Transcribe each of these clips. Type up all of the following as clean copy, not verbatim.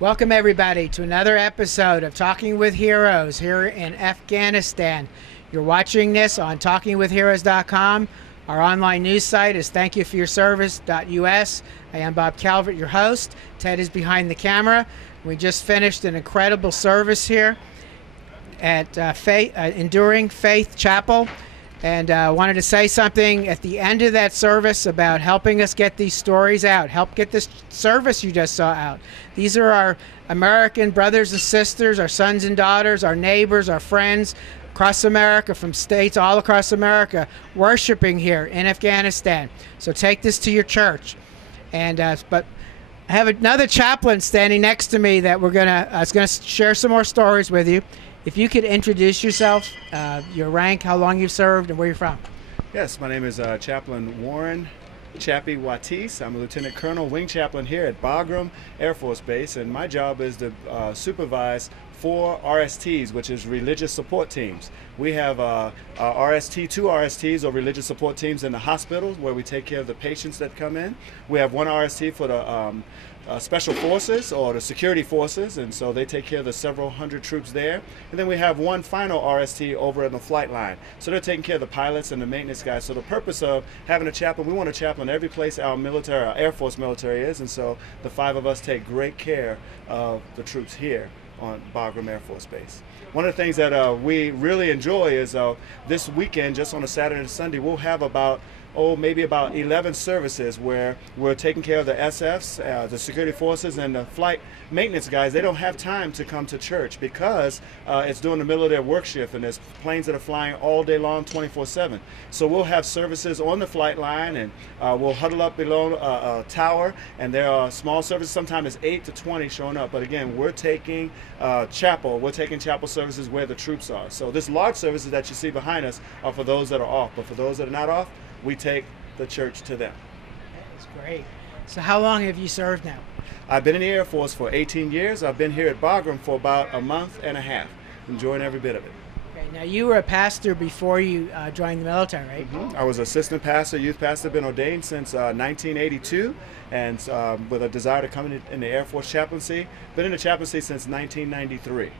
Welcome everybody to another episode of Talking with Heroes here in Afghanistan. You're watching this on talkingwithheroes.com. Our online news site is thankyouforyourservice.us. I am Bob Calvert, your host. Ted is behind the camera. We just finished an incredible service here at Enduring Faith Chapel. And I wanted to say something at the end of that service about helping us get these stories out. Help get this service you just saw out. These are our American brothers and sisters, our sons and daughters, our neighbors, our friends across America, from states all across America, worshiping here in Afghanistan. So take this to your church. And but I have another chaplain standing next to me that I was gonna share some more stories with you. If you could introduce yourself, your rank, how long you've served, and where you're from. Yes, my name is Chaplain Warren Chappy Matties. I'm a Lieutenant Colonel, Wing Chaplain here at Baltimore Air Force Base, and my job is to supervise 4 RSTs, which is religious support teams. We have two RSTs, or religious support teams, in the hospitals where we take care of the patients that come in. We have 1 RST for the special forces, or the security forces, and so they take care of the several hundred troops there. And then we have 1 final RST over in the flight line, so they're taking care of the pilots and the maintenance guys. So the purpose of having a chaplain, we want a chaplain every place our military, our Air Force military is, and so the 5 of us take great care of the troops here on Baltimore Air Force Base. One of the things that we really enjoy is this weekend, just on a Saturday and Sunday, we'll have maybe about 11 services where we're taking care of the SFs, the security forces, and the flight maintenance guys. They don't have time to come to church because it's during the middle of their work shift, and there's planes that are flying all day long, 24/7. So we'll have services on the flight line, and we'll huddle up below a tower, and there are small services. Sometimes it's 8 to 20 showing up, but again, we're taking chapel services where the troops are. So this large services that you see behind us are for those that are off, but for those that are not off, we take the church to them. That's great. So how long have you served now? I've been in the Air Force for 18 years. I've been here at Bagram for about a month and a half, enjoying every bit of it. Okay, now you were a pastor before you joined the military, right? Mm-hmm. I was assistant pastor, youth pastor, been ordained since 1982, and with a desire to come in the Air Force chaplaincy. Been in the chaplaincy since 1993. Okay.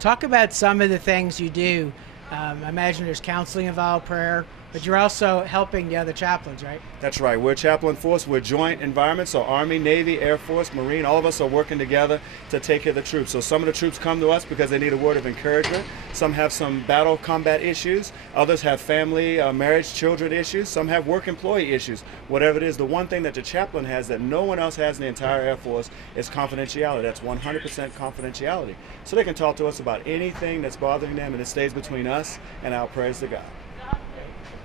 Talk about some of the things you do. I imagine there's counseling involved, prayer, but you're also helping the other chaplains, right? That's right. We're a chaplain force. We're joint environment, so Army, Navy, Air Force, Marine, all of us are working together to take care of the troops. So some of the troops come to us because they need a word of encouragement. Some have some battle combat issues. Others have family, marriage, children issues. Some have work employee issues. Whatever it is, the one thing that the chaplain has that no one else has in the entire Air Force is confidentiality. That's 100% confidentiality. So they can talk to us about anything that's bothering them, and it stays between us and our prayers to God.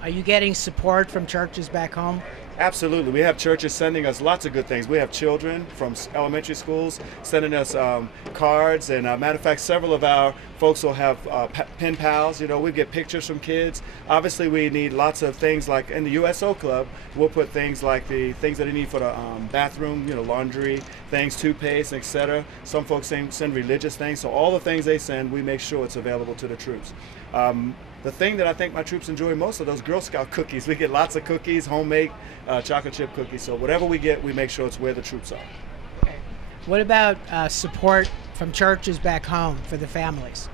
Are you getting support from churches back home? Absolutely. We have churches sending us lots of good things. We have children from elementary schools sending us cards, and matter of fact, several of our folks will have pen pals. You know, we get pictures from kids. Obviously, we need lots of things, like in the USO Club, we'll put things like the things that they need for the bathroom, you know, laundry, things, toothpaste, etc. Some folks send religious things, so all the things they send, we make sure it's available to the troops. The thing that I think my troops enjoy most are those Girl Scout cookies. We get lots of cookies, homemade chocolate chip cookies. So whatever we get, we make sure it's where the troops are. Okay. What about support from churches back home for the families?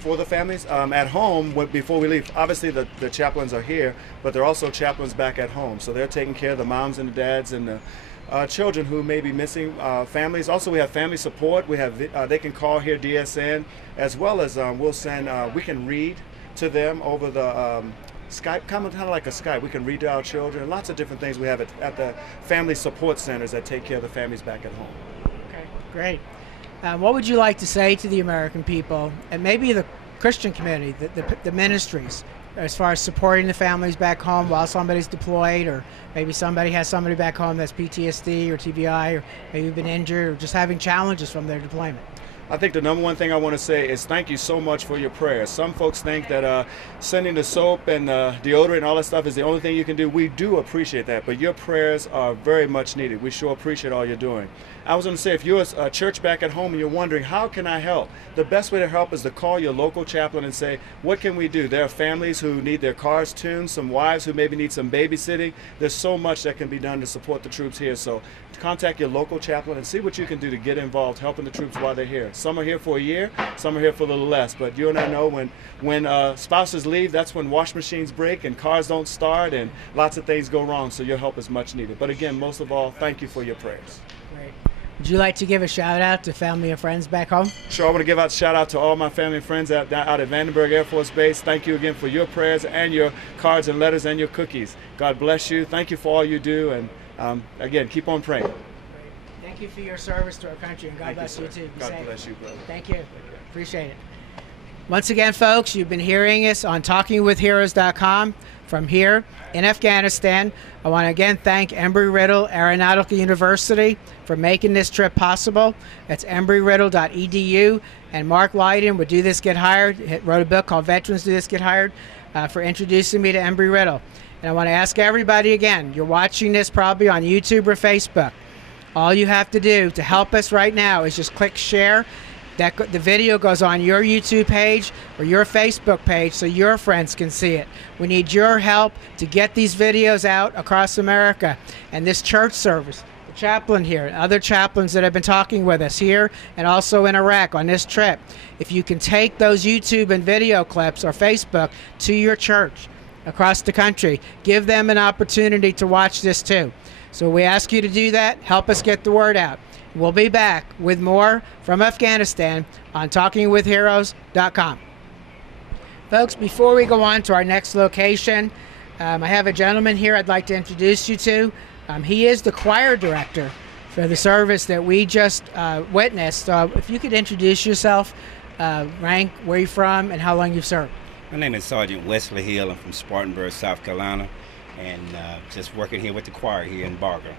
For the families, at home, before we leave, obviously the chaplains are here, but they're also chaplains back at home. So they're taking care of the moms and the dads and the children who may be missing families. Also, we have family support. We have they can call here, DSN, as well as we'll send, we can read to them over the Skype, kind of like a Skype. We can read to our children. Lots of different things we have at the family support centers that take care of the families back at home. Okay, great. What would you like to say to the American people, and maybe the Christian community, the ministries, as far as supporting the families back home while somebody's deployed, or maybe somebody has somebody back home that's PTSD or TBI, or maybe been injured, or just having challenges from their deployment? I think the number one thing I want to say is thank you so much for your prayers. Some folks think that sending the soap and deodorant and all that stuff is the only thing you can do. We do appreciate that, but your prayers are very much needed. We sure appreciate all you're doing. I was going to say, if you're a church back at home and you're wondering, how can I help? The best way to help is to call your local chaplain and say, what can we do? There are families who need their cars tuned, some wives who maybe need some babysitting. There's so much that can be done to support the troops here. So contact your local chaplain and see what you can do to get involved helping the troops while they're here. Some are here for a year, some are here for a little less. But you and I know when spouses leave, that's when wash machines break and cars don't start and lots of things go wrong. So your help is much needed. But again, most of all, thank you for your prayers. Great. Would you like to give a shout out to family and friends back home? Sure, I want to give a shout out to all my family and friends out at Vandenberg Air Force Base. Thank you again for your prayers and your cards and letters and your cookies. God bless you. Thank you for all you do. And again, keep on praying. Great. Thank you for your service to our country, and God bless you too. God bless you, brother. Thank you. Appreciate it. Once again, folks, you've been hearing us on TalkingWithHeroes.com from here in Afghanistan. I want to again thank Embry-Riddle Aeronautical University for making this trip possible. That's embryriddle.edu. And Mark Lydon with Do This Get Hired wrote a book called Veterans Do This Get Hired for introducing me to Embry-Riddle. And I want to ask everybody again, you're watching this probably on YouTube or Facebook. All you have to do to help us right now is just click share. The video goes on your YouTube page or your Facebook page so your friends can see it. We need your help to get these videos out across America. And this church service, the chaplain here, and other chaplains that have been talking with us here and also in Iraq on this trip, if you can take those YouTube and video clips or Facebook to your church across the country, give them an opportunity to watch this too. So we ask you to do that. Help us get the word out. We'll be back with more from Afghanistan on TalkingWithHeroes.com. Folks, before we go on to our next location, I have a gentleman here I'd like to introduce you to. He is the choir director for the service that we just witnessed. So if you could introduce yourself, rank, where you're from, and how long you've served. My name is Sergeant Wesley Hill. I'm from Spartanburg, South Carolina, and just working here with the choir here in Bagram.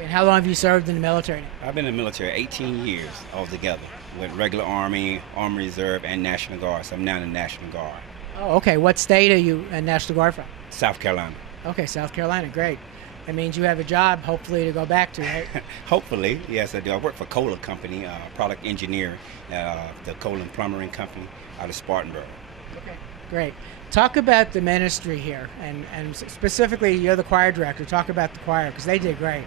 And how long have you served in the military? I've been in the military 18 years altogether with regular Army, Army Reserve, and National Guard. So I'm now in the National Guard. Oh, okay. What state are you in National Guard from? South Carolina. Okay, South Carolina. Great. That means you have a job, hopefully, to go back to, right? Hopefully, yes, I do. I work for Kohler Company, product engineer, the Kohler Plumbing Company out of Spartanburg. Okay, great. Talk about the ministry here, and specifically, you're the choir director. Talk about the choir, because they did great.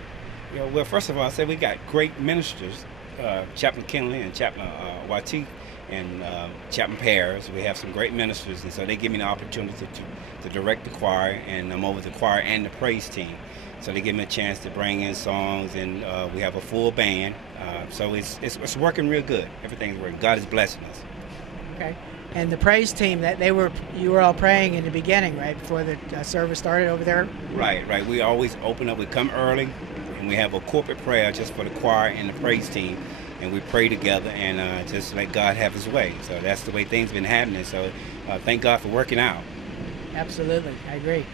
Yeah, well, first of all, I say we got great ministers, Chaplain Kinley and Chaplain LtCol and Chaplain Pears. We have some great ministers, and so they give me the opportunity to direct the choir, and I'm over the choir and the praise team. So they give me a chance to bring in songs, and we have a full band. So it's working real good. Everything's working. God is blessing us. Okay. And the praise team, you were all praying in the beginning, right, before the service started over there? Right. We always open up. We come early, and we have a corporate prayer just for the choir and the praise team, and we pray together and just let God have His way. So that's the way things been happening. So thank God for working out. Absolutely, I agree.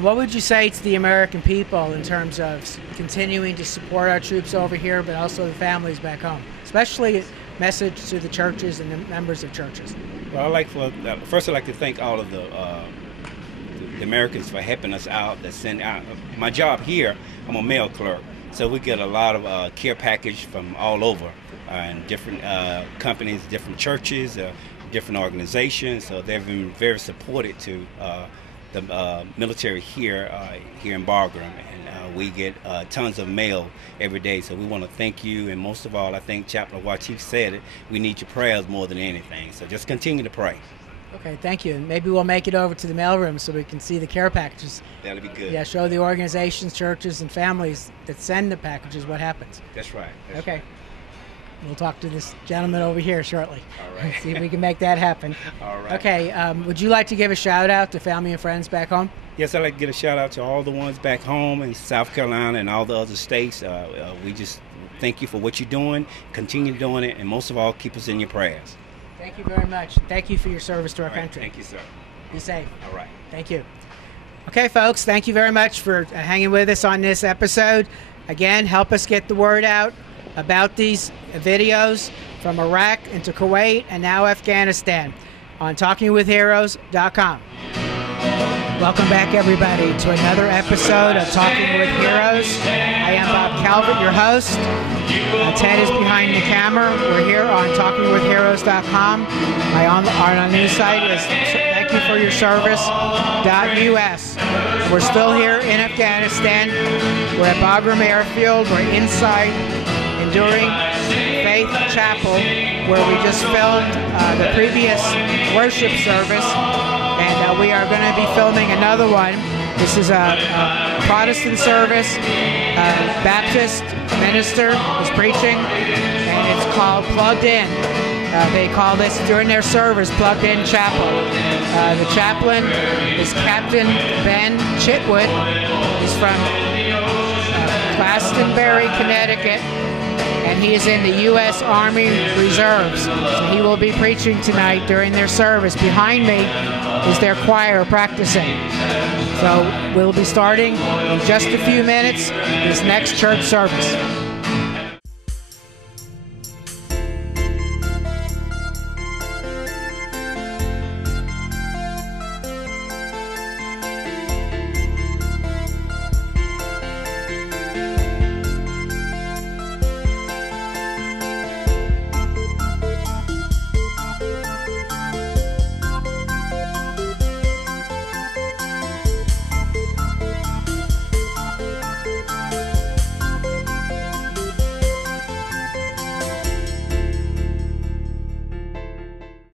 What would you say to the American people in terms of continuing to support our troops over here, but also the families back home, especially a message to the churches and the members of churches? Well, first I'd like to thank all of the Americans for helping us out. That send out my job here. I'm a mail clerk, so we get a lot of care package from all over, and different companies, different churches, different organizations. So they've been very supportive to the military here in Bagram, and we get tons of mail every day. So we want to thank you, and most of all, I think Chaplain LtCol said it. We need your prayers more than anything. So just continue to pray. Okay, thank you. And maybe we'll make it over to the mailroom so we can see the care packages. That'll be good. Yeah, show the organizations, churches, and families that send the packages what happens. That's right. Okay. Right. We'll talk to this gentleman over here shortly. All right. See if we can make that happen. All right. Okay, would you like to give a shout out to family and friends back home? Yes, I'd like to give a shout out to all the ones back home in South Carolina and all the other states. We just thank you for what you're doing. Continue doing it, and most of all, keep us in your prayers. Thank you very much. Thank you for your service to our country. Thank you, sir. Be safe. All right. Thank you. Okay, folks, thank you very much for hanging with us on this episode. Again, help us get the word out about these videos. from Iraq into Kuwait and now Afghanistan on TalkingWithHeroes.com. Welcome back, everybody, to another episode of Talking with Heroes. I am Bob Calvert, your host. Ted is behind the camera. We're here on TalkingWithHeroes.com. Our news site is thankyouforyourservice.us. We're still here in Afghanistan. We're at Bagram Airfield. We're inside Enduring Faith Chapel, where we just filmed the previous worship service. And we are going to be filming another one. This is a Protestant service. Baptist minister is preaching, and it's called Plugged In. They call this, during their service, Plugged In Chapel. The chaplain is Captain Ben Chitwood. He's from Glastonbury, Connecticut, and he is in the U.S. Army Reserves. So he will be preaching tonight during their service. Behind me is their choir practicing. So we'll be starting in just a few minutes this next church service.